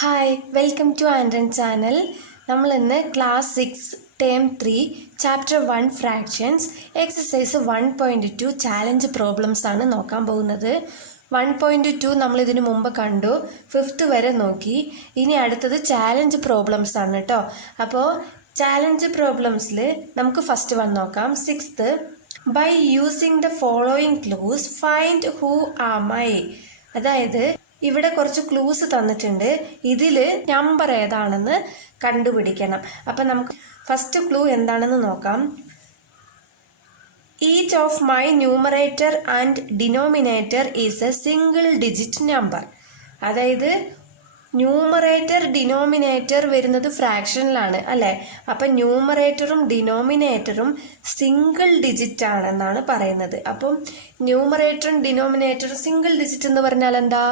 Hi welcome to ആൻഡ്രൻ channel. നമ്മൾ ഇന്ന് class 6 term 3 chapter 1 fractions exercise 1.2 challenge problems ആണ് നോക്കാൻ പോകുന്നത്. 1.2 നമ്മൾ ഇതിനു മുമ്പ് കണ്ടു, 5th വരെ നോക്കി. ഇനി അടുത്തത് ചാലഞ്ച് പ്രോബ്ലംസ് ആണ് കേട്ടോ. അപ്പോൾ ചാലഞ്ച് പ്രോബ്ലംസിൽ നമുക്ക് ഫസ്റ്റ് വൺ നോക്കാം. 6th, by using the following clues find who am I. അതായത് ഇവിടെ കുറച്ച് ക്ലൂസ് തന്നിട്ടുണ്ട്, ഇതിൽ നമ്പർ ഏതാണെന്ന് കണ്ടുപിടിക്കണം. അപ്പം നമുക്ക് ഫസ്റ്റ് ക്ലൂ എന്താണെന്ന് നോക്കാം. Each of my numerator and denominator is A single digit number. അതായത് ന്യൂമറേറ്റർ ഡിനോമിനേറ്റർ വരുന്നത് ഫ്രാക്ഷനിലാണ് അല്ലേ. അപ്പം ന്യൂമറേറ്ററും ഡിനോമിനേറ്ററും സിംഗിൾ ഡിജിറ്റ് ആണെന്നാണ് പറയുന്നത്. അപ്പം ന്യൂമറേറ്ററും ഡിനോമിനേറ്ററും സിംഗിൾ ഡിജിറ്റ് എന്ന് പറഞ്ഞാൽ എന്താ?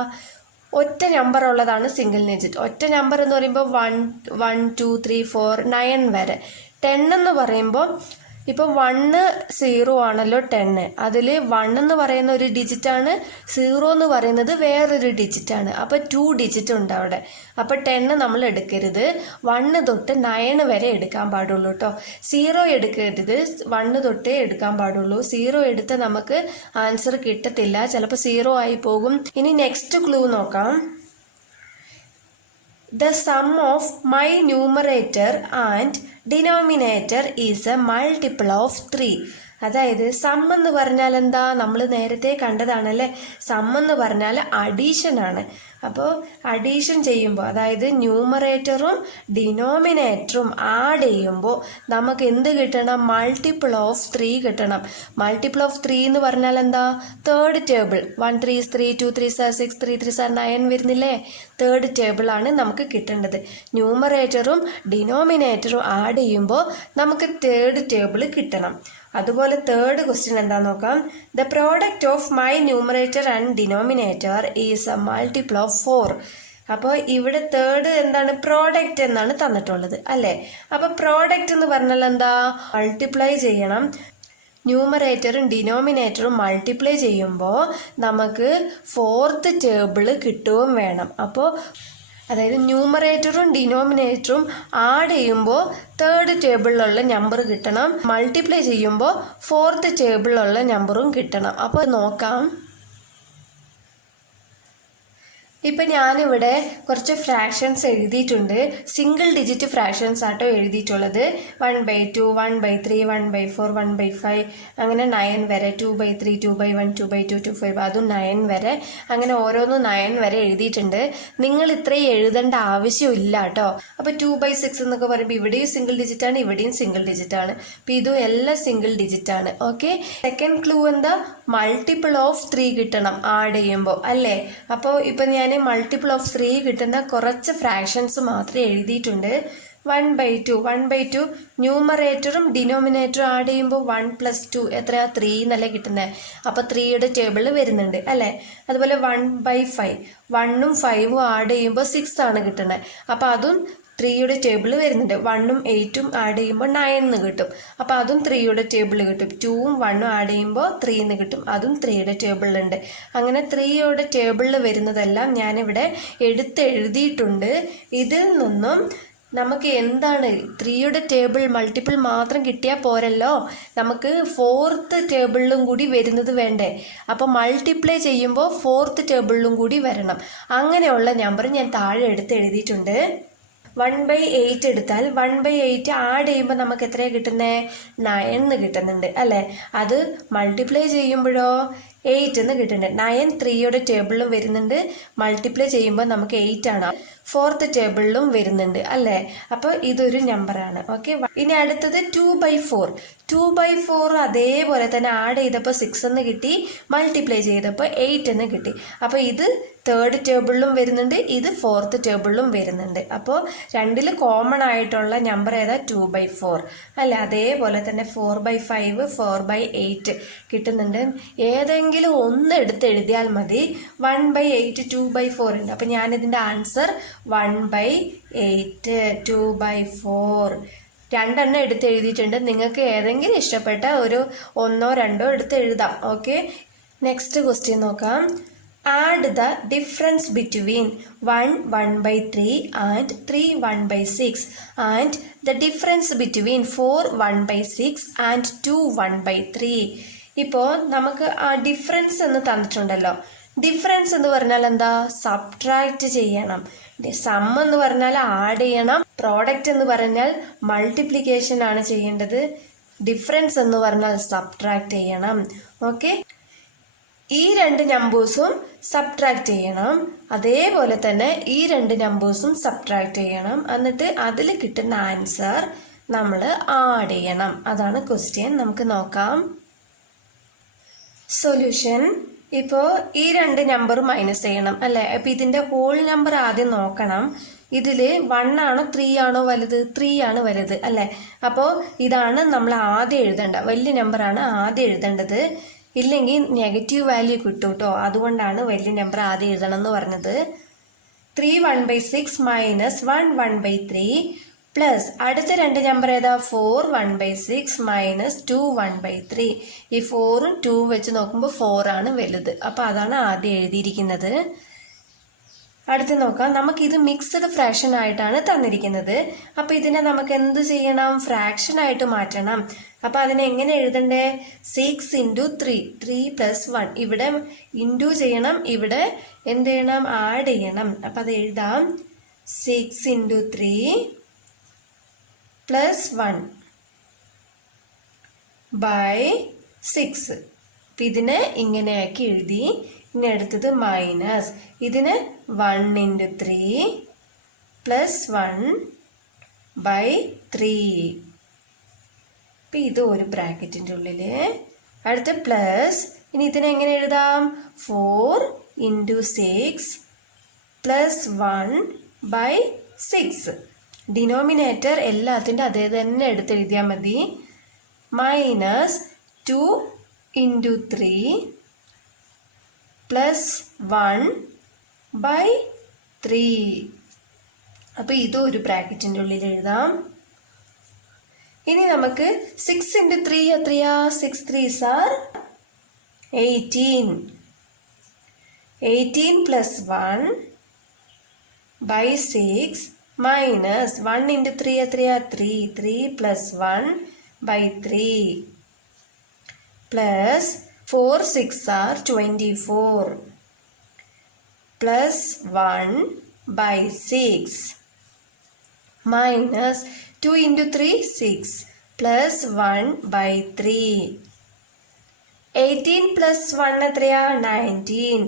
ഒറ്റ നമ്പർ ഉള്ളതാണ് സിംഗിൾ ഡിജിറ്റ്. ഒറ്റ നമ്പർ എന്ന് പറയുമ്പോൾ 1 2 3 4 9 വരെ. 10 എന്ന് പറയുമ്പോൾ ഇപ്പോൾ 1 0 ആണല്ലോ 10. അതിൽ 1 എന്ന് പറയുന്ന ഒരു ഡിജിറ്റാണ്, 0 എന്ന് പറയുന്നത് വേറൊരു ഡിജിറ്റാണ്. അപ്പോൾ 2 ഡിജിറ്റ് ഉണ്ട് അവിടെ. അപ്പോൾ 10 നമ്മൾ എടുക്കരുത്, 1 തൊട്ട് 9 വരെ എടുക്കാൻ പാടുള്ളൂ കേട്ടോ. 0 എടുക്കരുത്, 1 തൊട്ടേ എടുക്കാൻ പാടുള്ളൂ. 0 എടുത്ത് നമുക്ക് ആൻസർ കിട്ടത്തില്ല, ചിലപ്പോൾ 0 ആയി പോകും. ഇനി നെക്സ്റ്റ് ക്ലൂ നോക്കാം. The sum of my numerator and denominator is a multiple of 3. അതായത് സം എന്ന് പറഞ്ഞാൽ എന്താ? നമ്മൾ നേരത്തെ കണ്ടതാണല്ലേ. സം എന്ന് പറഞ്ഞാൽ അഡീഷൻ ആണ്. അപ്പോൾ അഡീഷൻ ചെയ്യുമ്പോൾ, അതായത് ന്യൂമറേറ്ററും ഡിനോമിനേറ്ററും ആഡ് ചെയ്യുമ്പോൾ നമുക്ക് എന്ത് കിട്ടണം? മൾട്ടിപ്പിൾ ഓഫ് 3 കിട്ടണം. മൾട്ടിപ്പിൾ ഓഫ് 3 എന്ന് പറഞ്ഞാൽ എന്താ? Third table. 1 3 3 2 3 6 3 3 9 വരുന്നില്ലേ? തേർഡ് ടേബിൾ ആണ് നമുക്ക് കിട്ടേണ്ടത്. ന്യൂമറേറ്ററും ഡിനോമിനേറ്ററും ആഡ് ചെയ്യുമ്പോൾ നമുക്ക് തേർഡ് ടേബിൾ കിട്ടണം. അതുപോലെ തേർഡ് ക്വസ്റ്റ്യൻ എന്താ നോക്കാം. The product of my numerator and denominator is A multiple of 4. അപ്പോൾ ഇവിടെ തേർഡ് എന്താണ്? പ്രോഡക്റ്റ് എന്നാണ് തന്നിട്ടുള്ളത് അല്ലേ. അപ്പോൾ പ്രോഡക്റ്റ് എന്ന് പറഞ്ഞാൽ എന്താ? മൾട്ടിപ്ലൈ ചെയ്യണം. ന്യൂമറേറ്ററും ഡിനോമിനേറ്ററും മൾട്ടിപ്ലൈ ചെയ്യുമ്പോൾ നമുക്ക് ഫോർത്ത് ടേബിൾ കിട്ടുകയും വേണം. അപ്പോൾ അതായത് ന്യൂമറേറ്ററും ഡിനോമിനേറ്ററും ആഡ് ചെയ്യുമ്പോൾ തേർഡ് ടേബിളിലുള്ള നമ്പർ കിട്ടണം, മൾട്ടിപ്ലൈ ചെയ്യുമ്പോൾ ഫോർത്ത് ടേബിളിലുള്ള നമ്പറും കിട്ടണം. അപ്പോൾ നോക്കാം. ഇപ്പം ഞാനിവിടെ കുറച്ച് ഫ്രാക്ഷൻസ് എഴുതിയിട്ടുണ്ട്. സിംഗിൾ ഡിജിറ്റ് ഫ്രാക്ഷൻസ് ആട്ടോ എഴുതിയിട്ടുള്ളത്. 1/2 1/3 1/4 1/5 അങ്ങനെ 9 വരെ, 2/3 2/1 2/2 2/5 അതും 9 വരെ, അങ്ങനെ ഓരോന്നും 9 വരെ എഴുതിയിട്ടുണ്ട്. നിങ്ങൾ ഇത്രയും എഴുതേണ്ട ആവശ്യമില്ല കേട്ടോ. അപ്പോൾ 2/6 എന്നൊക്കെ പറയുമ്പോൾ ഇവിടെയും സിംഗിൾ ഡിജിറ്റ് ആണ്, ഇവിടെയും സിംഗിൾ ഡിജിറ്റ് ആണ്. അപ്പോൾ ഇതും എല്ലാം സിംഗിൾ ഡിജിറ്റ് ആണ്. ഓക്കെ. സെക്കൻഡ് ക്ലൂ എന്താ? മൾട്ടിപ്പിൾ ഓഫ് 3 കിട്ടണം ആഡ് ചെയ്യുമ്പോൾ അല്ലേ. അപ്പോൾ ഇപ്പം ഞാൻ മൾട്ടിപ്പിൾ ഓഫ് 3 കിട്ടുന്ന കുറച്ച് ഫ്രാക്ഷൻസ് മാത്രമേ എഴുതിയിട്ടുണ്ട്. 1/2 ന്യൂമറേറ്ററും ഡിനോമിനേറ്ററും ആഡ് ചെയ്യുമ്പോൾ 1 + 2 എത്രയാ? 3 എന്നല്ലേ കിട്ടുന്നത്. അപ്പോൾ 3യുടെ ടേബിളിൽ വരുന്നുണ്ട് അല്ലേ. അതുപോലെ 1/5 1ഉം 5ഉം ആഡ് ചെയ്യുമ്പോൾ 6 ആണ് കിട്ടുന്നത്. അപ്പോൾ അതും 3യുടെ ടേബിൾ വരുന്നുണ്ട്. 1ഉം 8ഉം ആഡ് ചെയ്യുമ്പോൾ 9 എന്ന് കിട്ടും. അപ്പോൾ അതും 3യുടെ ടേബിൾ കിട്ടും. 2ഉം 1ഉം ആഡ് ചെയ്യുമ്പോൾ 3 എന്ന് കിട്ടും. അതും 3യുടെ ടേബിളിലുണ്ട്. അങ്ങനെ 3യുടെ ടേബിളിൽ വരുന്നതെല്ലാം ഞാനിവിടെ എഴുതിയിട്ടുണ്ട്. ഇതിൽ നിന്നും നമുക്ക് എന്താണ്? 3യുടെ ടേബിൾ മൾട്ടിപ്പിൾ മാത്രം കിട്ടിയാൽ പോരല്ലോ, നമുക്ക് ഫോർത്ത് ടേബിളിലും കൂടി വരുന്നത് വേണ്ടേ. അപ്പോൾ മൾട്ടിപ്ലൈ ചെയ്യുമ്പോൾ ഫോർത്ത് ടേബിളിലും കൂടി വരണം. അങ്ങനെയുള്ള നമ്പർ ഞാൻ താഴെ എഴുതിയിട്ടുണ്ട്. 1/8 എടുത്താൽ 1/8 ആഡ് ചെയ്യുമ്പോൾ നമുക്ക് എത്രയാണ് കിട്ടുന്നത്? 9 എന്ന് കിട്ടുന്നുണ്ട് അല്ലേ. അത് മൾട്ടിപ്ലൈ ചെയ്യുമ്പോഴോ 8 എന്ന് കിട്ടുന്നുണ്ട്. 9 3യുടെ ടേബിളിലും വരുന്നുണ്ട്, മൾട്ടിപ്ലൈ ചെയ്യുമ്പോൾ നമുക്ക് 8 ആണ്. ഫോർത്ത് ടേബിളിലും വരുന്നുണ്ട് അല്ലേ. അപ്പോൾ ഇതൊരു നമ്പറാണ്. ഓക്കെ. ഇനി അടുത്തത് 2/4. 2/4 അതേപോലെ തന്നെ ആഡ് ചെയ്തപ്പോൾ 6 എന്ന് കിട്ടി, മൾട്ടിപ്ലൈ ചെയ്തപ്പോൾ 8 എന്ന് കിട്ടി. അപ്പോൾ ഇത് തേർഡ് ടേബിളിലും വരുന്നുണ്ട്, ഇത് ഫോർത്ത് ടേബിളിലും വരുന്നുണ്ട്. അപ്പോൾ രണ്ടിൽ കോമൺ ആയിട്ടുള്ള നമ്പർ ഏതാ? 2/4 അല്ല. അതേപോലെ തന്നെ 4/5 4/8 കിട്ടുന്നുണ്ട്. ഏതെങ്കിലും ഒന്ന് എടുത്ത് എഴുതിയാൽ മതി. 1/8 2/4 ഉണ്ട്. അപ്പം ഞാനിതിൻ്റെ ആൻസർ 1/8 2/4 രണ്ടെണ്ണം എടുത്ത് എഴുതിയിട്ടുണ്ട്. നിങ്ങൾക്ക് ഏതെങ്കിലും ഇഷ്ടപ്പെട്ട ഒരു 1 2 എടുത്ത് എഴുതാം. ഓക്കെ. നെക്സ്റ്റ് ക്വസ്റ്റ്യൻ നോക്കാം. Add the difference between 1 1/3 and 3 1/6 and the difference between 4 1/6 and 2 1/3. ഇപ്പോൾ നമുക്ക് ആ ഡിഫറൻസ് എന്ന് തന്നിട്ടുണ്ടല്ലോ. ഡിഫറൻസ് എന്ന് പറഞ്ഞാൽ എന്താ? സബ്ട്രാക്റ്റ് ചെയ്യണം. സം എന്ന് പറഞ്ഞാൽ ആഡ് ചെയ്യണം. പ്രോഡക്റ്റ് എന്ന് പറഞ്ഞാൽ മൾട്ടിപ്ലിക്കേഷൻ ആണ് ചെയ്യേണ്ടത്. ഡിഫറൻസ് എന്ന് പറഞ്ഞാൽ സബ്ട്രാക്റ്റ് ചെയ്യണം. ഓക്കെ, ഈ രണ്ട് നമ്പേഴ്സും സബ്ട്രാക്ട് ചെയ്യണം. അതേപോലെ തന്നെ ഈ രണ്ട് നമ്പേഴ്സും സബ്ട്രാക്ട് ചെയ്യണം. എന്നിട്ട് അതിൽ കിട്ടുന്ന ആൻസർ നമ്മൾ ആഡ് ചെയ്യണം. അതാണ് ക്വസ്റ്റ്യൻ. നമുക്ക് നോക്കാം. സൊല്യൂഷൻ. ഇപ്പോൾ ഈ രണ്ട് നമ്പർ മൈനസ് ചെയ്യണം അല്ലേ? അപ്പോൾ ഇതിൻ്റെ ഹോൾ നമ്പർ ആദ്യം നോക്കണം. ഇതിൽ 1 ആണോ 3 ആണോ വലുത്? 3 ആണ് വലുത് അല്ലേ? അപ്പോൾ ഇതാണ് നമ്മൾ ആദ്യം എഴുതേണ്ട വലിയ നമ്പറാണ് ആദ്യം എഴുതേണ്ടത്. ഇല്ലെങ്കിൽ നെഗറ്റീവ് വാല്യൂ കിട്ടും കേട്ടോ. അതുകൊണ്ടാണ് വലിയ നമ്പർ ആദ്യം എഴുതണം എന്ന് പറഞ്ഞത്. 3 1/6 മൈനസ് 1 1/3 പ്ലസ് അടുത്ത രണ്ട് നമ്പർ ഏതാ? 4 1/6 മൈനസ് 2 1/3. ഈ 4ഉം 2ഉം വെച്ച് നോക്കുമ്പോൾ 4 ആണ് വലുത്. അപ്പോൾ അതാണ് ആദ്യം എഴുതിയിരിക്കുന്നത്. അടുത്ത് നോക്കാം. നമുക്കിത് മിക്സ്ഡ് ഫ്രാക്ഷൻ ആയിട്ടാണ് തന്നിരിക്കുന്നത്. അപ്പോൾ ഇതിനെ നമുക്ക് എന്ത് ചെയ്യണം? ഫ്രാക്ഷൻ ആയിട്ട് മാറ്റണം. അപ്പോൾ അതിനെ എങ്ങനെ എഴുതണ്ടേ? 6 × 3 3 + 1. ഇവിടെ ഇൻറ്റു ചെയ്യണം, ഇവിടെ എന്ത് ചെയ്യണം? ആഡ് ചെയ്യണം. അപ്പം അത് എഴുതാം 6 × 3 + 1 / 6. അപ്പം ഇതിനെ ഇങ്ങനെയാക്കി എഴുതി. ഇനി അടുത്തത് മൈനസ്. ഇതിന് 1 × 3 + 1 / 3. അപ്പം ഇത് ഒരു ബ്രാക്കറ്റിൻ്റെ ഉള്ളിൽ. അടുത്ത് പ്ലസ്. ഇനി ഇതിനെ എങ്ങനെ എഴുതാം? 4 × 6 + 1 / 6. ഡിനോമിനേറ്റർ എല്ലാത്തിൻ്റെ അതേ തന്നെ എടുത്തെഴുതിയാൽ മതി. മൈനസ് 2 × 3 + 1 / 3. അപ്പോൾ ഇത് ഒരു ബ്രാക്കറ്റിൻ്റെ ഉള്ളിൽ എഴുതാം. ഇനി നമുക്ക് 6 × 3 എത്രയാ? 6 3s are 18. 18 + 1 / 6 മൈനസ് 1 × 3 എത്രയാ? 3 3 + 1 / 3 പ്ലസ് 4 6 are 24 + 1 / 6 മൈനസ് 2 × 3 6 + 1 / 3. 18 + 1 എത്രയാ? 19.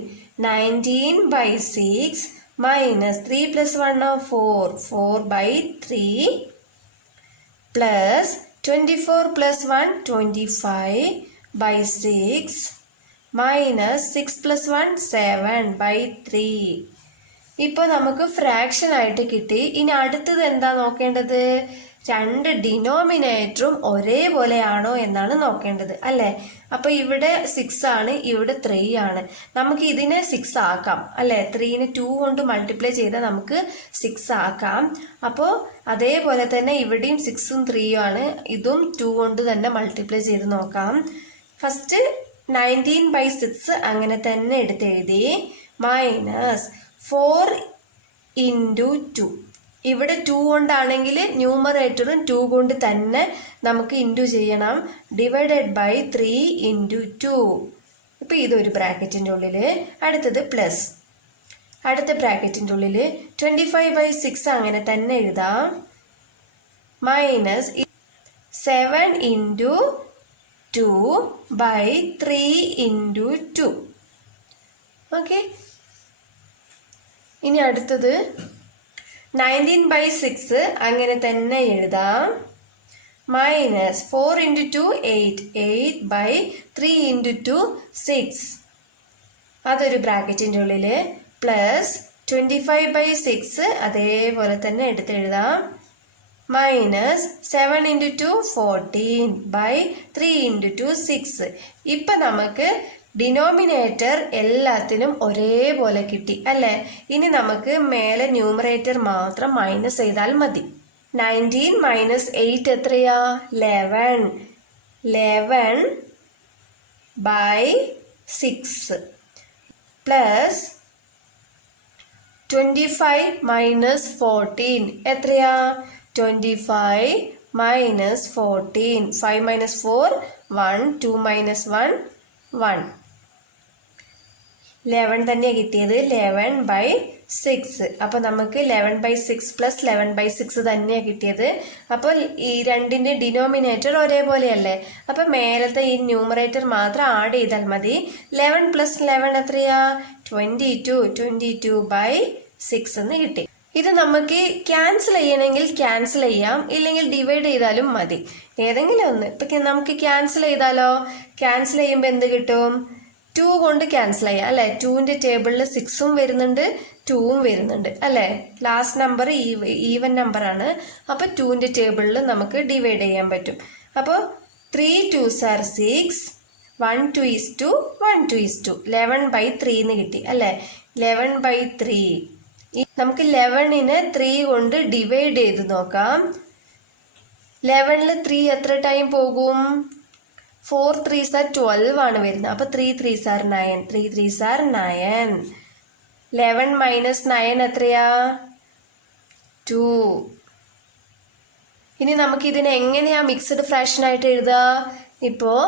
19 / 6 മൈനസ് 3 + 1 4 4 / 3 പ്ലസ് 24 + 1 25 / 6 മൈനസ് 6 + 1 7 / 3. ഇപ്പോൾ നമുക്ക് ഫ്രാക്ഷൻ ആയിട്ട് കിട്ടി. ഇനി അടുത്തത് എന്താ നോക്കേണ്ടത്? രണ്ട് ഡിനോമിനേറ്ററും ഒരേപോലെയാണോ എന്നാണ് നോക്കേണ്ടത് അല്ലേ? അപ്പോൾ ഇവിടെ 6 ആണ്, ഇവിടെ 3 ആണ്. നമുക്ക് ഇതിനെ 6 ആക്കാം അല്ലേ? 3നെ 2 കൊണ്ട് മൾട്ടിപ്ലൈ ചെയ്താൽ നമുക്ക് 6 ആക്കാം. അപ്പോൾ അതേപോലെ തന്നെ ഇവിടെയും 6ഉം 3ഉം ആണ്. ഇതും 2 കൊണ്ട് തന്നെ മൾട്ടിപ്ലൈ ചെയ്ത് നോക്കാം. ഫസ്റ്റ് 19/6 അങ്ങനെ തന്നെ എടുത്തെഴുതി. മൈനസ് 4 × 2. ഇവിടെ 2 കൊണ്ടാണെങ്കിൽ ന്യൂമറേറ്ററും 2 കൊണ്ട് തന്നെ നമുക്ക് ഇൻറ്റു ചെയ്യണം. Divided by 3 × 2. ഇപ്പം ഇതൊരു ബ്രാക്കറ്റിൻ്റെ ഉള്ളിൽ. അടുത്തത് പ്ലസ്. അടുത്ത ബ്രാക്കറ്റിൻ്റെ ഉള്ളിൽ 25/6 അങ്ങനെ തന്നെ എഴുതാം. മൈനസ് 7 × 2 / 3 × 2. ഓക്കെ. ഇനി അടുത്തത് 19/6 അങ്ങനെ തന്നെ എഴുതാം. മൈനസ് 4 × 2 8 8/3 × 2 6. അതൊരു ബ്രാക്കറ്റിൻ്റെ ഉള്ളിൽ. പ്ലസ് 25/6 അതേപോലെ തന്നെ എടുത്തെഴുതാം. മൈനസ് 7 × 2 14/3 × 2 6. ഇപ്പം നമുക്ക് ഡിനോമിനേറ്റർ എല്ലാത്തിനും ഒരേപോലെ കിട്ടി അല്ലേ? ഇനി നമുക്ക് മേലെ ന്യൂമറേറ്റർ മാത്രം മൈനസ് ചെയ്താൽ മതി. 19 - 8 എത്രയാ? 11. 11/6 പ്ലസ് 25 മൈനസ് 14 എത്രയാ? 25 മൈനസ് 14. 5 മൈനസ് 4 1. 2 മൈനസ് 1 1. 11 തന്നെയാണ് കിട്ടിയത്. 11/6. അപ്പോൾ നമുക്ക് 11/6 പ്ലസ് 11/6 തന്നെയാണ് കിട്ടിയത്. അപ്പോൾ ഈ രണ്ടിൻ്റെ ഡിനോമിനേറ്റർ ഒരേപോലെയല്ലേ? അപ്പോൾ മേലത്തെ ഈ ന്യൂമറേറ്റർ മാത്രം ആഡ് ചെയ്താൽ മതി. 11 പ്ലസ് 11 എത്രയാ? 22. 22/6 എന്ന് കിട്ടി. ഇത് നമുക്ക് ക്യാൻസൽ ചെയ്യണമെങ്കിൽ ക്യാൻസൽ ചെയ്യാം, ഇല്ലെങ്കിൽ ഡിവൈഡ് ചെയ്താലും മതി. ഏതെങ്കിലും ഒന്ന്. ഇപ്പം നമുക്ക് ക്യാൻസൽ ചെയ്താലോ? ക്യാൻസൽ ചെയ്യുമ്പോൾ എന്ത് കിട്ടും? 2 കൊണ്ട് ക്യാൻസൽ ചെയ്യാം അല്ലേ? 2ന്റെ ടേബിളിൽ 6ഉം വരുന്നുണ്ട് 2ഉം വരുന്നുണ്ട് അല്ലേ? ലാസ്റ്റ് നമ്പർ ഈവൻ നമ്പറാണ്. അപ്പോൾ 2ന്റെ ടേബിളിൽ നമുക്ക് ഡിവൈഡ് ചെയ്യാൻ പറ്റും. അപ്പോൾ 3 2s are 6. 1 2 is 2. 1 2 is 2. 11/3 എന്ന് കിട്ടി അല്ലേ? 11/3. നമുക്ക് 11നെ 3 കൊണ്ട് ഡിവൈഡ് ചെയ്ത് നോക്കാം. 11ൽ 3 എത്ര ടൈം പോകും? 4 3s are 12 ആണ് വരുന്നത്. അപ്പോൾ 3 3s are 9. 3 3s are 9. 11 minus 9 എത്രയാ? 2. ഇനി നമുക്ക് ഇതിനെ എങ്ങനെയാ മിക്സ്ഡ് ഫ്രാക്ഷൻ ആയിട്ട് എഴുതുക? ഇപ്പോൾ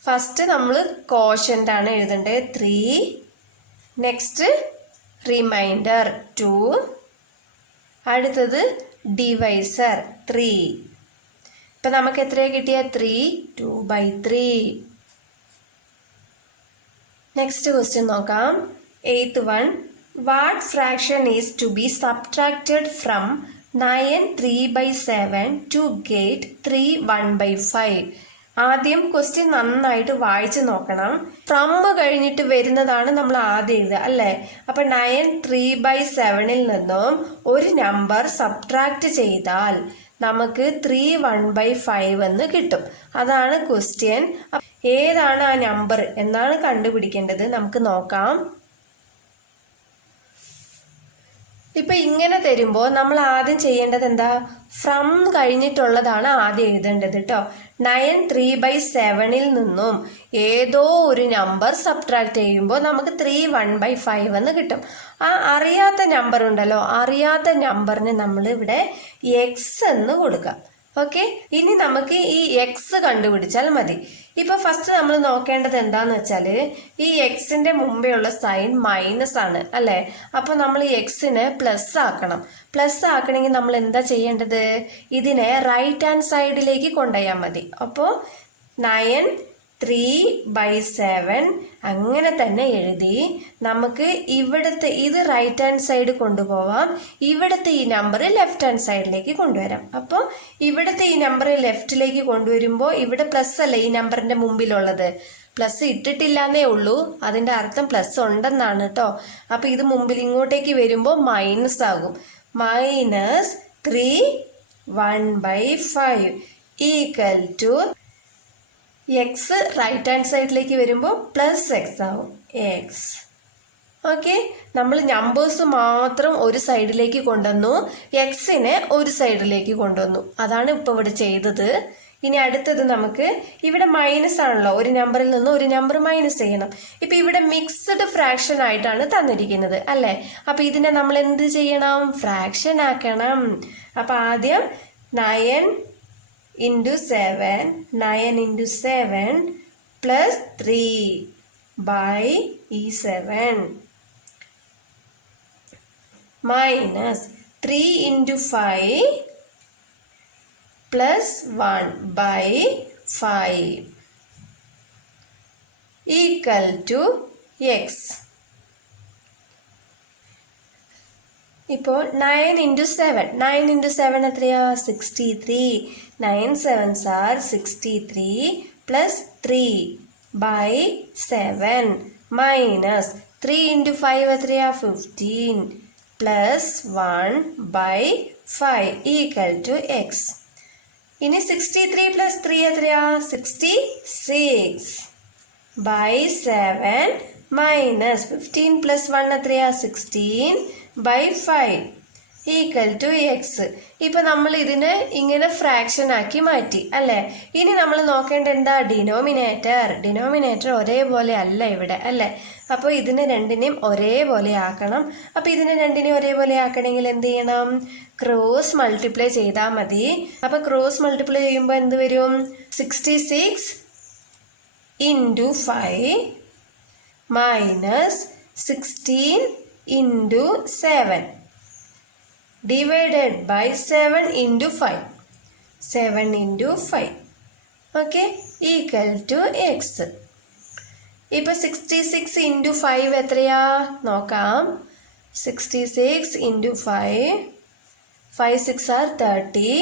ഫസ്റ്റ് നമ്മൾ കോഷ്യൻ്റ് ആണ് എഴുതേണ്ടത് 3. Next remainder 2. അടുത്തത് ഡിവൈസർ 3. ഇപ്പം നമുക്ക് എത്രയാണ് കിട്ടിയ? 3 2/3. നെക്സ്റ്റ് ക്വസ്റ്റ്യൻ നോക്കാം. 8th one. What fraction is to be subtracted from 9 3/7 to get 3 1/5? ആദ്യം ക്വസ്റ്റ്യൻ നന്നായിട്ട് വായിച്ചു നോക്കണം. ഫ്രം കഴിഞ്ഞിട്ട് വരുന്നതാണ് നമ്മൾ ആദ്യം എഴുതുക അല്ലേ? അപ്പം 9 3/7 നിന്നും ഒരു നമ്പർ സബ്ട്രാക്ട് ചെയ്താൽ നമുക്ക് 3 1/5 എന്ന് കിട്ടും. അതാണ് ക്വസ്റ്റ്യൻ. ഏതാണ് ആ നമ്പർ എന്നാണ് കണ്ടുപിടിക്കേണ്ടത്. നമുക്ക് നോക്കാം. ഇപ്പം ഇങ്ങനെ തരുമ്പോൾ നമ്മൾ ആദ്യം ചെയ്യേണ്ടത് എന്താ? ഫ്രം കഴിഞ്ഞിട്ടുള്ളതാണ് ആദ്യം എഴുതേണ്ടത് കേട്ടോ. 9 3/7 നിന്നും ഏതോ ഒരു നമ്പർ സബ്ട്രാക്ട് ചെയ്യുമ്പോൾ നമുക്ക് 3 1/5 എന്ന് കിട്ടും. ആ അറിയാത്ത നമ്പർ ഉണ്ടല്ലോ, അറിയാത്ത നമ്പറിന് നമ്മൾ ഇവിടെ എക്സ് എന്ന് കൊടുക്കാം. ഓക്കെ, ഇനി നമുക്ക് ഈ എക്സ് കണ്ടുപിടിച്ചാൽ മതി. ഇപ്പൊ ഫസ്റ്റ് നമ്മൾ നോക്കേണ്ടത് എന്താന്ന് വെച്ചാൽ ഈ എക്സിന്റെ മുമ്പേ ഉള്ള സൈൻ മൈനസ് ആണ് അല്ലേ? അപ്പൊ നമ്മൾ ഈ എക്സിനെ പ്ലസ് ആക്കണം. പ്ലസ് ആക്കണമെങ്കിൽ നമ്മൾ എന്താ ചെയ്യേണ്ടത്? ഇതിനെ റൈറ്റ് ഹാൻഡ് സൈഡിലേക്ക് കൊണ്ടുപോയാൽ മതി. അപ്പോൾ 9 3/7 അങ്ങനെ തന്നെ എഴുതി നമുക്ക് ഇവിടുത്തെ ഇത് റൈറ്റ് ഹാൻഡ് സൈഡ് കൊണ്ടുപോവാം, ഇവിടുത്തെ ഈ നമ്പർ ലെഫ്റ്റ് ഹാൻഡ് സൈഡിലേക്ക് കൊണ്ടുവരാം. അപ്പോൾ ഇവിടുത്തെ ഈ നമ്പർ ലെഫ്റ്റിലേക്ക് കൊണ്ടുവരുമ്പോൾ ഇവിടെ പ്ലസ് അല്ലേ ഈ നമ്പറിന്റെ മുമ്പിലുള്ളത്? പ്ലസ് ഇട്ടിട്ടില്ലാന്നേ ഉള്ളൂ, അതിൻ്റെ അർത്ഥം പ്ലസ് ഉണ്ടെന്നാണ് കേട്ടോ. അപ്പോൾ ഇത് മുമ്പിൽ ഇങ്ങോട്ടേക്ക് വരുമ്പോൾ മൈനസ് ആകും. -3 1/5 equal to X right hand സൈഡിലേക്ക് വരുമ്പോൾ പ്ലസ് എക്സ് ആവും. എക്സ്. ഓക്കെ, നമ്മൾ നമ്പേഴ്സ് മാത്രം ഒരു സൈഡിലേക്ക് കൊണ്ടുവന്നു, എക്സിനെ ഒരു സൈഡിലേക്ക് കൊണ്ടുവന്നു. അതാണ് ഇപ്പോൾ ഇവിടെ ചെയ്തത്. ഇനി അടുത്തത് നമുക്ക് ഇവിടെ മൈനസ് ആണല്ലോ, ഒരു നമ്പറിൽ നിന്ന് ഒരു നമ്പർ മൈനസ് ചെയ്യണം. ഇപ്പം ഇവിടെ മിക്സ്ഡ് ഫ്രാക്ഷൻ ആയിട്ടാണ് തന്നിരിക്കുന്നത് അല്ലേ? അപ്പം ഇതിനെ നമ്മൾ എന്ത് ചെയ്യണം? ഫ്രാക്ഷൻ ആക്കണം. അപ്പം ആദ്യം 9 into 7 plus 3/7 minus 3 into 5 plus 1/5 equal to x. ഇപ്പോൾ 9 into 7 എത്രയാ? 63. 9 7s are 63 plus 3/7 minus 3 into 5 എത്രയാ? 15 plus 1/5 equal to x. ഇനി 63 plus 3 എത്രയാ? 66/7 minus 15 plus 1 എത്രയാ? 16/5 ഈക്വൽ ടു എക്സ്. ഇപ്പൊ നമ്മൾ ഇതിനെ ഇങ്ങനെ ഫ്രാക്ഷൻ ആക്കി മാറ്റി അല്ലെ. ഇനി നമ്മൾ നോക്കേണ്ട എന്താ, ഡിനോമിനേറ്റർ ഒരേപോലെ അല്ല ഇവിടെ അല്ലെ. അപ്പോൾ ഇതിനെ രണ്ടിനെയും ഒരേപോലെ ആക്കണം. അപ്പൊ ഇതിനെ രണ്ടിനെയും ഒരേപോലെ ആക്കണമെങ്കിൽ എന്ത് ചെയ്യണം, ക്രോസ് മൾട്ടിപ്ലൈ ചെയ്താൽ മതി. അപ്പൊ ക്രോസ് മൾട്ടിപ്ലൈ ചെയ്യുമ്പോൾ എന്ത് വരും, 66 into 5 minus 16 into 7 divided by 7 into 5. 7 into 5. Okay, equal to x. ഇപ്പോൾ 66 into 5 എത്രയാ നോക്കാം. 66 into 5. 5 6 are 30.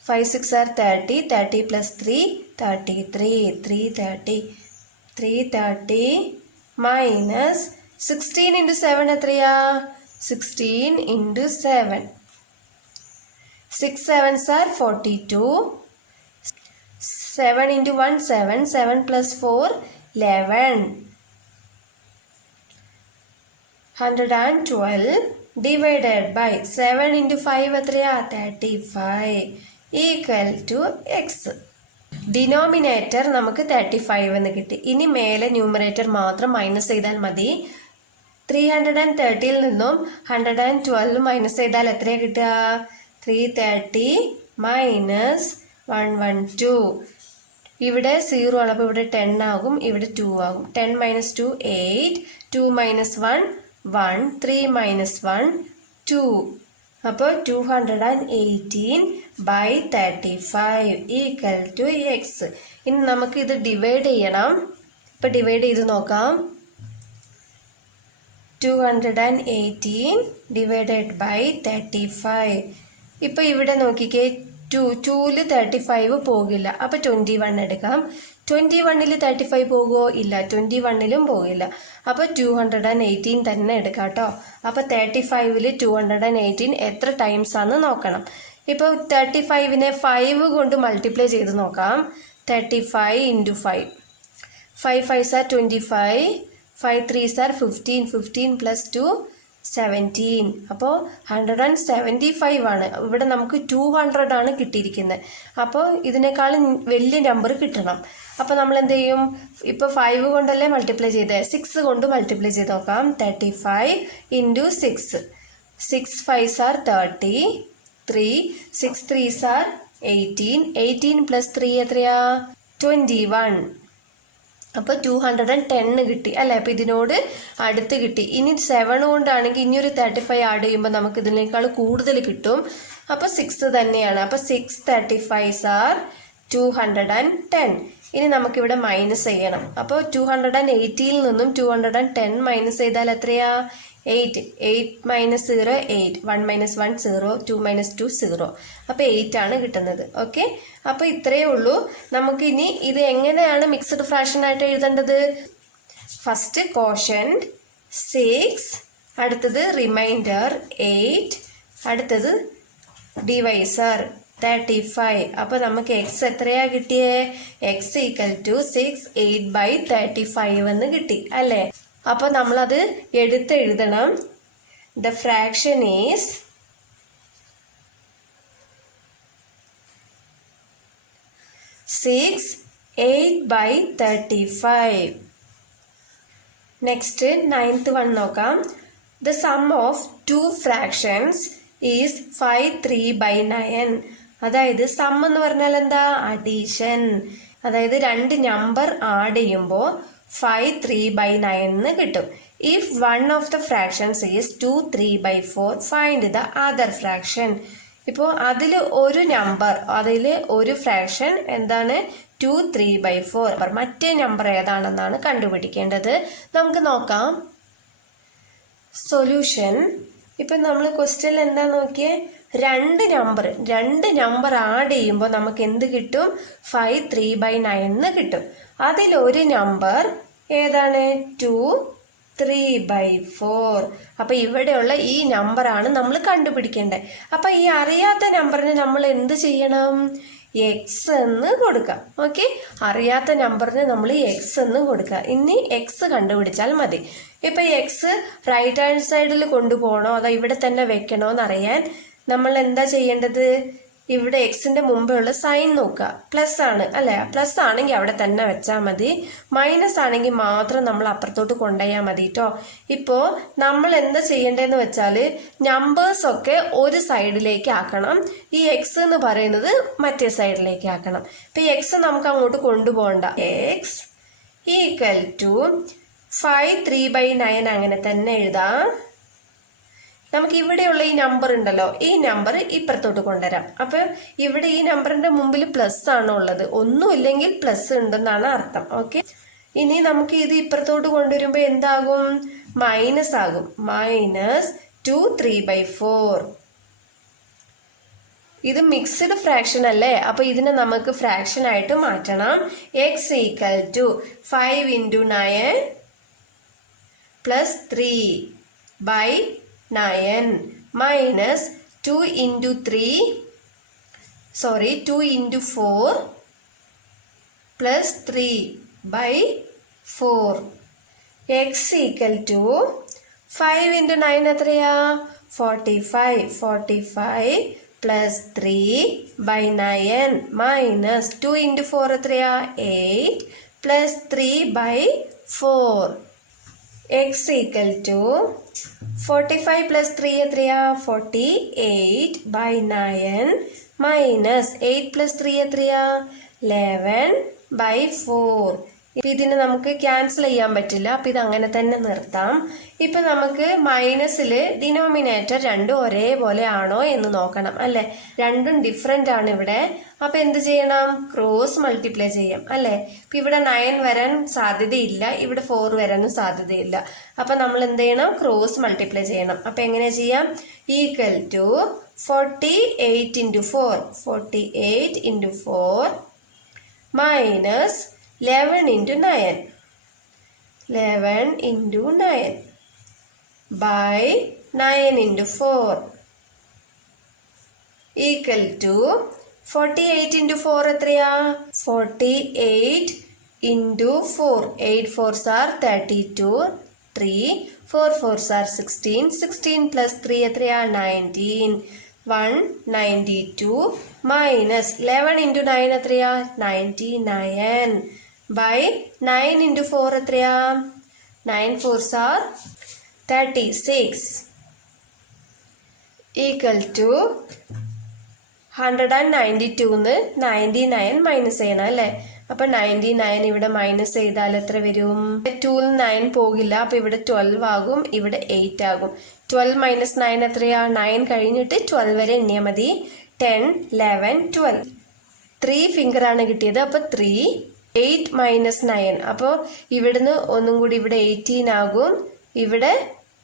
5 6 are 30. 30 plus 3, 33. 330 minus 16 into 7 എത്രയാ, 16 into 7. 6 7s are 42. 7 into 1 7. 7 plus 4 11. 112 divided by 7 into 5 എത്രയാ, 35 ഈക്വൽ ടു എക്സ്. ഡിനോമിനേറ്റർ നമുക്ക് 35 എന്ന് കിട്ടി. ഇനി മേലെ ന്യൂമറേറ്റർ മാത്രം മൈനസ് ചെയ്താൽ മതി. 330 നിന്നും 112 മൈനസ് ചെയ്താൽ എത്രയാണ് കിട്ടുക, 330 മൈനസ് 112. ഇവിടെ 0 ആണ്, അപ്പോൾ ഇവിടെ 10 ആകും, ഇവിടെ 2 ആകും. 10 minus 2 8. 2 minus 1 1. 3 minus 1 2. അപ്പോൾ 218 by 35 ഈക്വൽ ടു എക്സ്. ഇനി നമുക്ക് ഇത് ഡിവൈഡ് ചെയ്യണം. ഇപ്പം ഡിവൈഡ് ചെയ്ത് നോക്കാം. 218 ഡിവൈഡഡ് ബൈ 35. ഇപ്പം ഇവിടെ നോക്കിക്കേ, 2ൽ 35 പോകില്ല, അപ്പോൾ 21 എടുക്കാം. 21ൽ 35 പോകുമോ, ഇല്ല, 21ലും പോകില്ല, അപ്പോൾ 218 തന്നെ എടുക്കാം കേട്ടോ. അപ്പോൾ 35ൽ 218 എത്ര ടൈംസ് ആണെന്ന് നോക്കണം. ഇപ്പോൾ 35നെ 5 കൊണ്ട് മൾട്ടിപ്ലൈ ചെയ്ത് നോക്കാം. 35 into 5. 5 5s are 25. 5 3s are 15. 15 plus 2 17. അപ്പോൾ 175 ആണ്. ഇവിടെ നമുക്ക് 200 ആണ് കിട്ടിയിരിക്കുന്നത്. അപ്പോൾ ഇതിനേക്കാളും വലിയ നമ്പർ കിട്ടണം. അപ്പോൾ നമ്മൾ എന്ത് ചെയ്യും, ഇപ്പോൾ 5 കൊണ്ടല്ലേ മൾട്ടിപ്ലൈ ചെയ്തത്, 6 കൊണ്ട് മൾട്ടിപ്ലൈ ചെയ്ത് നോക്കാം. 35 into 6. 6 5s are 30. 3 6 3s are 18. 18 plus 3 എത്രയാ, 21. അപ്പോൾ 210 കിട്ടി അല്ലേ. അപ്പോൾ ഇതിനോട് അടുത്ത് കിട്ടി. ഇനി 7 കൊണ്ടാണെങ്കിൽ ഇനിയൊരു 35 ആഡ് ചെയ്യുമ്പോൾ നമുക്ക് ഇതിനേക്കാൾ കൂടുതൽ കിട്ടും. അപ്പോൾ 6 തന്നെയാണ്. അപ്പോൾ 6 35s are 210. ഇനി നമുക്കിവിടെ മൈനസ് ചെയ്യണം. അപ്പോൾ 280ൽ നിന്നും 210 മൈനസ് ചെയ്താൽ എത്രയാ, 8. 8 minus 0 8. 1 minus 1 0. 2 minus 2 0. അപ്പോൾ 8 ആണ് കിട്ടുന്നത്. ഓക്കെ, അപ്പോൾ ഇത്രയേ ഉള്ളൂ. നമുക്കിനി ഇത് എങ്ങനെയാണ് മിക്സ്ഡ് ഫ്രാക്ഷൻ ആയിട്ട് എഴുതേണ്ടത്. ഫസ്റ്റ് കോഷ്യന്റ് 6, അടുത്തത് റിമൈൻഡർ 8, അടുത്തത് ഡിവൈസർ 35. അപ്പോൾ നമുക്ക് എക്സ് എത്രയാ കിട്ടിയേ, എക്സ് ഈക്വൽ ടു 6 8/35 എന്ന് കിട്ടി അല്ലേ. അപ്പോൾ നമ്മളത് എഴുതണം. The fraction is 6 8/35. Next 9th one നോക്കാം. The sum of 2 fractions is 5 3/9. അതായത് സം എന്ന് പറഞ്ഞാൽ എന്താ, അഡീഷൻ. അതായത് 2 നമ്പർ ആഡ് ചെയ്യുമ്പോൾ 5 3/9 എന്ന് കിട്ടും. If one of the fractions is 2 3/4 find the other fraction. ഇപ്പോൾ അതിൽ ഒരു നമ്പർ, അതിൽ ഒരു ഫ്രാക്ഷൻ എന്താണ്, 2 3/4. മറ്റേ നമ്പർ ഏതാണെന്നാണ് കണ്ടുപിടിക്കേണ്ടത്. നമുക്ക് നോക്കാം സൊല്യൂഷൻ. ഇപ്പം നമ്മൾ ക്വസ്റ്റ്യനിൽ എന്താ നോക്കിയേ, 2 നമ്പർ ആഡ് ചെയ്യുമ്പോൾ നമുക്ക് എന്ത് കിട്ടും, 5 3/9 എന്ന് കിട്ടും. അതിലൊരു നമ്പർ ഏതാണ്, 2 3/4. അപ്പം ഇവിടെയുള്ള ഈ നമ്പറാണ് നമ്മൾ കണ്ടുപിടിക്കേണ്ടത്. അപ്പം ഈ അറിയാത്ത നമ്പറിന് നമ്മൾ എന്ത് ചെയ്യണം, എക്സ് എന്ന് കൊടുക്കാം. ഓക്കെ, അറിയാത്ത നമ്പറിന് നമ്മൾ എക്സ് എന്ന് കൊടുക്കുക. ഇനി എക്സ് കണ്ടുപിടിച്ചാൽ മതി. ഇപ്പൊ എക്സ് റൈറ്റ് ഹാൻഡ് സൈഡിൽ കൊണ്ടുപോകണോ അതോ ഇവിടെ തന്നെ വെക്കണോ എന്നറിയാൻ നമ്മൾ എന്താ ചെയ്യേണ്ടത്? ഇവിടെ എക്സിന്റെ മുമ്പുള്ള സൈൻ നോക്കുക. പ്ലസ് ആണ് അല്ലെ? പ്ലസ് ആണെങ്കിൽ അവിടെ തന്നെ വെച്ചാൽ മതി. മൈനസ് ആണെങ്കിൽ മാത്രം നമ്മൾ അപ്പുറത്തോട്ട് കൊണ്ടുപോയാൽ മതി കേട്ടോ. ഇപ്പോ നമ്മൾ എന്താ ചെയ്യേണ്ടതെന്ന് വെച്ചാൽ നമ്പേഴ്സ് ഒക്കെ ഒരു സൈഡിലേക്ക് ആക്കണം, ഈ എക്സ് എന്ന് പറയുന്നത് മറ്റേ സൈഡിലേക്ക് ആക്കണം. ഇപ്പൊ എക്സ് നമുക്ക് അങ്ങോട്ട് കൊണ്ടുപോകണ്ട. എക്സ് ഈക്വൽ ടു 5 3/9 അങ്ങനെ തന്നെ എഴുതാം. നമുക്ക് ഇവിടെയുള്ള ഈ നമ്പർ ഉണ്ടല്ലോ, ഈ നമ്പർ ഇപ്പുറത്തോട്ട് കൊണ്ടുവരാം. അപ്പൊ ഇവിടെ ഈ നമ്പറിന്റെ മുമ്പിൽ പ്ലസ് ആണ് ഉള്ളത്, ഒന്നുമില്ലെങ്കിൽ പ്ലസ് ഉണ്ടെന്നാണ് അർത്ഥം. ഓക്കെ, ഇനി നമുക്ക് ഇത് ഇപ്പുറത്തോട്ട് കൊണ്ടുവരുമ്പോ എന്താകും? മൈനസ് ആകും. -2 3/4. ഇത് മിക്സ്ഡ് ഫ്രാക്ഷൻ അല്ലേ? അപ്പൊ ഇതിനെ നമുക്ക് ഫ്രാക്ഷൻ ആയിട്ട് മാറ്റണം. X equal to 5 × 9 + 3/9 minus 2 × 4 plus 3/4. X equal to 5 × 9 എത്രയാ? 45 plus 3/9 minus 2 × 4 എത്രയാ? 8 plus 3/4. X equal to 45 plus 3 എത്രയാ? 48/9 minus 8 plus 3 എത്രയാ? 11/4. ഇതിന് നമുക്ക് ക്യാൻസൽ ചെയ്യാൻ പറ്റില്ല, അപ്പൊ ഇത് അങ്ങനെ തന്നെ നിർത്താം. ഇപ്പൊ നമുക്ക് മൈനസില് ഡിനോമിനേറ്റർ രണ്ടും ഒരേപോലെ ആണോ എന്ന് നോക്കണം അല്ലെ? രണ്ടും ഡിഫറെന്റ് ആണ് ഇവിടെ. അപ്പൊ എന്ത് ചെയ്യണം? ക്രോസ് മൾട്ടിപ്ലൈ ചെയ്യാം അല്ലെ? ഇപ്പൊ ഇവിടെ 9 വരാൻ സാധ്യതയില്ല, ഇവിടെ 4 വരാനും സാധ്യതയില്ല. അപ്പൊ നമ്മൾ എന്ത് ചെയ്യണം? ക്രോസ് മൾട്ടിപ്ലൈ ചെയ്യണം. അപ്പൊ എങ്ങനെ ചെയ്യാം? Equal to 48 × 4 minus 11 × 9 by 9 × 4 equal to 48 × 4 എത്രയാ? 48 × 4. 8 4s are 32. 3 4 4s are 16. 16 plus 3 എത്രയാ? 19. 192 minus 11 × 9 എത്രയാ? 99 by 9 × 4 എത്രയാ? 9 4s are 36 equal to 192 99 minus ചെയ്യണം അല്ലേ? അപ്പൊ 99 ഇവിടെ മൈനസ് ചെയ്താൽ എത്ര വരും? 2 9 പോകില്ല, അപ്പൊ ഇവിടെ 12 ആകും, ഇവിടെ 8 ആകും. 12 മൈനസ് 9 എത്രയാ? 9 കഴിഞ്ഞിട്ട് 12 വരെ എണ്ണിയാൽ മതി. 10 11 12. 3 ഫിംഗർ ആണ് കിട്ടിയത്. അപ്പൊ 3 8 മൈനസ് 9. അപ്പോൾ ഇവിടുന്ന് ഒന്നും കൂടി ഇവിടെ 18 ആകും, ഇവിടെ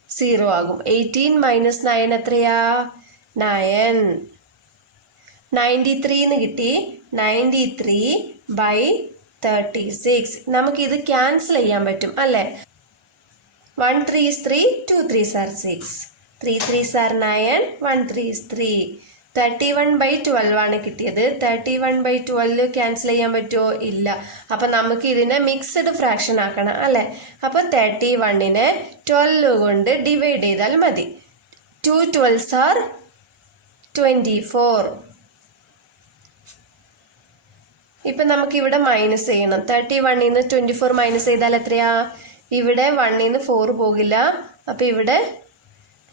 0 ആകും. 18 മൈനസ് 9 എത്രയാ? 9. 93 എന്ന് കിട്ടി. 93/36. നമുക്കിത് ക്യാൻസൽ ചെയ്യാൻ പറ്റും അല്ലേ? 1 3s 3, 2 3s are 6, 3 3s are 9, 1 3 is 3. 31/12 ആണ് കിട്ടിയത്. 31/12 ക്യാൻസൽ ചെയ്യാൻ പറ്റുമോ? ഇല്ല. അപ്പൊ നമുക്ക് ഇതിനെ മിക്സ്ഡ് ഫ്രാക്ഷൻ ആക്കണം അല്ലെ? അപ്പൊ 31നെ 12 കൊണ്ട് ഡിവൈഡ് ചെയ്താൽ മതി. 2 12s are 24. ഇപ്പൊ നമുക്ക് ഇവിടെ മൈനസ് ചെയ്യണം. 31ൽ നിന്ന് 24 മൈനസ് ചെയ്താൽ എത്രയാ? ഇവിടെ 1ൽ നിന്ന് 4 പോകില്ല, അപ്പൊ ഇവിടെ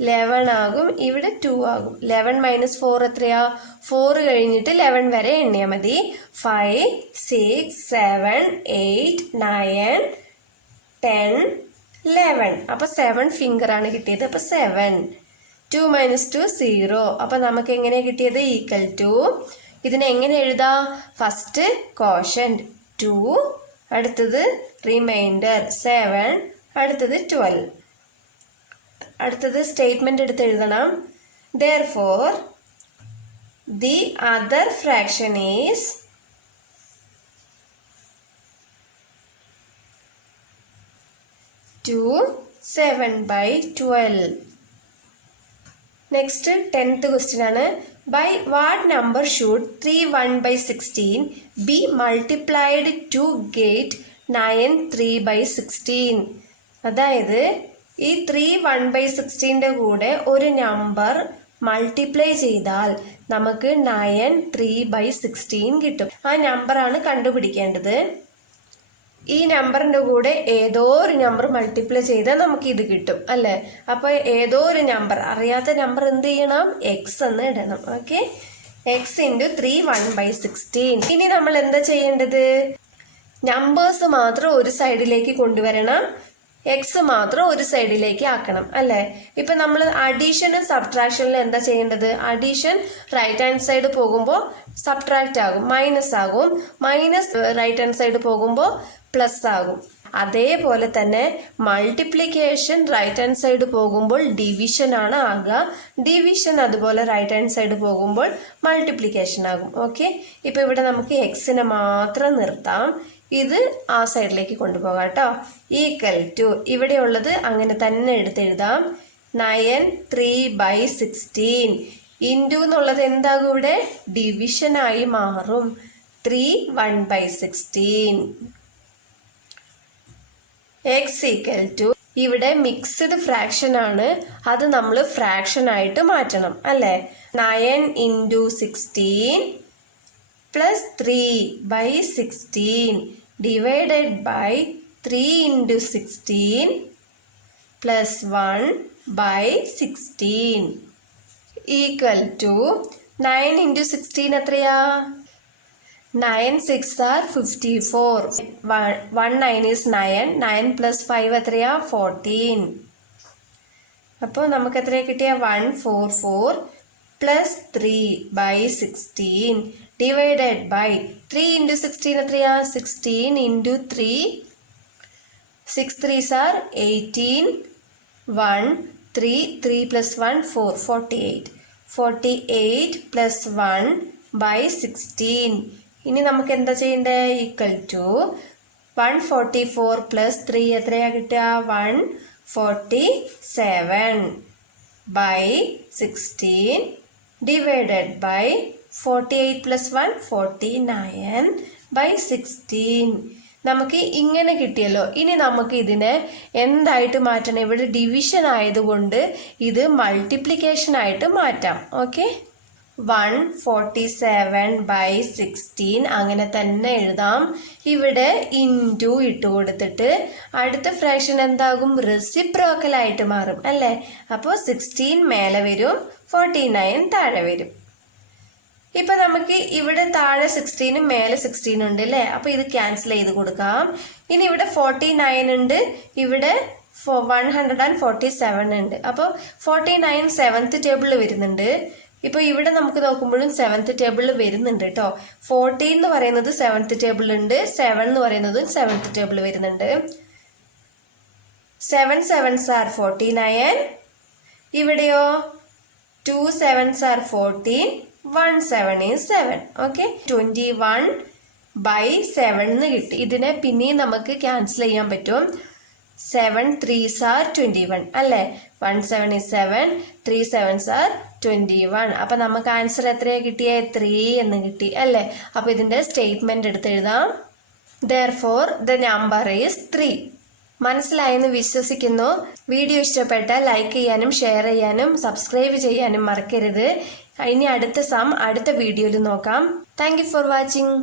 11 ആകും, ഇവിടെ 2 ആകും. 11 മൈനസ് 4 എത്രയാ? 4 കഴിഞ്ഞിട്ട് 11 വരെ എണ്ണിയാൽ മതി. 5 6 7 8 9 10 11. അപ്പൊ 7 ഫിംഗർ ആണ് കിട്ടിയത്. അപ്പൊ 7. 2 മൈനസ് 2 0. അപ്പൊ നമുക്ക് എങ്ങനെ കിട്ടിയത്? ഈക്വൽ ടു, ഇതിനെ എങ്ങനെ എഴുതാ? ഫസ്റ്റ് കോഷ്യന്റ് 2, അടുത്തത് റിമൈൻഡർ 7, അടുത്തത് 12. അടുത്തത് സ്റ്റേറ്റ്മെന്റ് എടുത്ത് എഴുതണം. Therefore, the other fraction is 2 7/12. Next 10th question ആണ്. By what number should 3/1/16 be multiplied to get 9/3/16? അതായത് ഈ 3/1/16 കൂടെ ഒരു നമ്പർ മൾട്ടിപ്ലൈ ചെയ്താൽ നമുക്ക് 9/3/16 കിട്ടും. ആ നമ്പറാണ് കണ്ടുപിടിക്കേണ്ടത്. ഈ നമ്പറിന്റെ കൂടെ ഏതോ ഒരു നമ്പർ മൾട്ടിപ്ലൈ ചെയ്താൽ നമുക്ക് ഇത് കിട്ടും അല്ലേ. അപ്പൊ ഏതോ ഒരു നമ്പർ, അറിയാത്ത നമ്പർ എന്ത് ചെയ്യണം? എക്സ് എന്ന് ഇടണം. Okay, X into 3/1/16. ഇനി നമ്മൾ എന്താ ചെയ്യേണ്ടത്? നമ്പേഴ്സ് മാത്രം ഒരു സൈഡിലേക്ക് കൊണ്ടുവരണം, എക്സ് മാത്രം ഒരു സൈഡിലേക്ക് ആക്കണം അല്ലേ. ഇപ്പൊ നമ്മൾ അഡീഷനും സബ്ട്രാക്ഷനിലും എന്താ ചെയ്യേണ്ടത്? അഡീഷൻ റൈറ്റ് ഹാൻഡ് സൈഡ് പോകുമ്പോൾ സബ്ട്രാക്ട് ആകും, മൈനസ് ആകും. മൈനസ് റൈറ്റ് ഹാൻഡ് സൈഡ് പോകുമ്പോൾ പ്ലസ് ആകും. അതേപോലെ തന്നെ മൾട്ടിപ്ലിക്കേഷൻ റൈറ്റ് ഹാൻഡ് സൈഡ് പോകുമ്പോൾ ഡിവിഷൻ ആണ് ആകുക. ഡിവിഷൻ അതുപോലെ റൈറ്റ് ഹാൻഡ് സൈഡ് പോകുമ്പോൾ മൾട്ടിപ്ലിക്കേഷൻ ആകും. ഓക്കെ, ഇപ്പൊ ഇവിടെ നമുക്ക് എക്സിനെ മാത്രം നിർത്താം, ഇത് ആ സൈഡിലേക്ക് കൊണ്ടുപോകാം കേട്ടോ. ഈക്വൽ ടു ഇവിടെയുള്ളത് അങ്ങനെ തന്നെ എടുത്തെഴുതാം. 9/3/16 ഇൻറ്റു എന്നുള്ളത് എന്താകും? ഇവിടെ ഡിവിഷനായി മാറും. 3/1/16. എക്സ് ഈക്വൽ ടു ഇവിടെ മിക്സ്ഡ് ഫ്രാക്ഷൻ ആണ്, അത് നമ്മൾ ഫ്രാക്ഷൻ ആയിട്ട് മാറ്റണം അല്ലേ. 9 × 16 plus 3/16 divided by 3 × 16 plus 1/16 equal to 9 × 16 എത്രയാ? 9 6 are 54. 1 9 is 9. 9 plus 5 എത്രയാ? 14. അപ്പോൾ നമുക്ക് എത്രയാ കിട്ടിയ? 144 plus 3/16 divided by 3 × 16 എത്രയാ? 16 × 3. 6 3s are 18. 1 3 3 plus 1 4 48. 48 plus 1/16. ഇനി നമുക്ക് എന്താ ചെയ്യണ്ടേ? ഈക്വൽ ടു 144 plus 3 എത്രയാ കിട്ടുക? 147/16 divided by 48 plus 1 49/16. നമുക്ക് ഇങ്ങനെ കിട്ടിയല്ലോ. ഇനി നമുക്ക് ഇതിനെ എന്തായിട്ട് മാറ്റണം? ഇവിടെ ഡിവിഷൻ ആയതുകൊണ്ട് ഇത് മൾട്ടിപ്ലിക്കേഷൻ ആയിട്ട് മാറ്റാം. ഓക്കെ, 147/16 അങ്ങനെ തന്നെ എഴുതാം. ഇവിടെ ഇൻറ്റു ഇട്ട് കൊടുത്തിട്ട് അടുത്ത ഫ്രാക്ഷൻ എന്താകും? റെസിപ്രോക്കൽ ആയിട്ട് മാറും അല്ലേ. അപ്പോൾ 16 മേലെ വരും, 49 താഴെ വരും. ഇപ്പൊ നമുക്ക് ഇവിടെ താഴെ 16 മേലെ 16 ഉണ്ട് അല്ലേ. അപ്പൊ ഇത് ക്യാൻസൽ ചെയ്ത് കൊടുക്കാം. ഇനി ഇവിടെ 49 ഉണ്ട്, ഇവിടെ 147 ഉണ്ട്. അപ്പോൾ 49 7th ടേബിളിൽ വരുന്നുണ്ട്. ഇപ്പൊ ഇവിടെ നമുക്ക് നോക്കുമ്പോഴും 7th ടേബിളിൽ വരുന്നുണ്ട് കേട്ടോ. 14 എന്ന് പറയുന്നത് 7th ടേബിളിൽ ഉണ്ട്, 7 എന്ന് പറയുന്നത് 7th ടേബിളിൽ വരുന്നുണ്ട്. 7 7s are 49. ഇവിടെയോ 2 7s are 14. 1 7 is 7. ഓക്കെ, 21/7 എന്ന് കിട്ടി. ഇതിനെ പിന്നെയും നമുക്ക് ക്യാൻസൽ ചെയ്യാൻ പറ്റും. 7 3s are 21 അല്ലേ. 1 7 is 7. 3 7s are 21. അപ്പൊ നമുക്ക് ആൻസർ എത്രയാ കിട്ടിയേ? 3 എന്ന് കിട്ടി അല്ലേ. അപ്പൊ ഇതിന്റെ സ്റ്റേറ്റ്മെന്റ് എടുത്ത് എഴുതാം. Therefore the number is 3. മനസ്സിലായെന്ന് വിശ്വസിക്കുന്നു. വീഡിയോ ഇഷ്ടപ്പെട്ടാൽ ലൈക്ക് ചെയ്യാനും ഷെയർ ചെയ്യാനും സബ്സ്ക്രൈബ് ചെയ്യാനും മറക്കരുത്. ഇനി അടുത്ത വീഡിയോയിൽ നോക്കാം. Thank you for watching.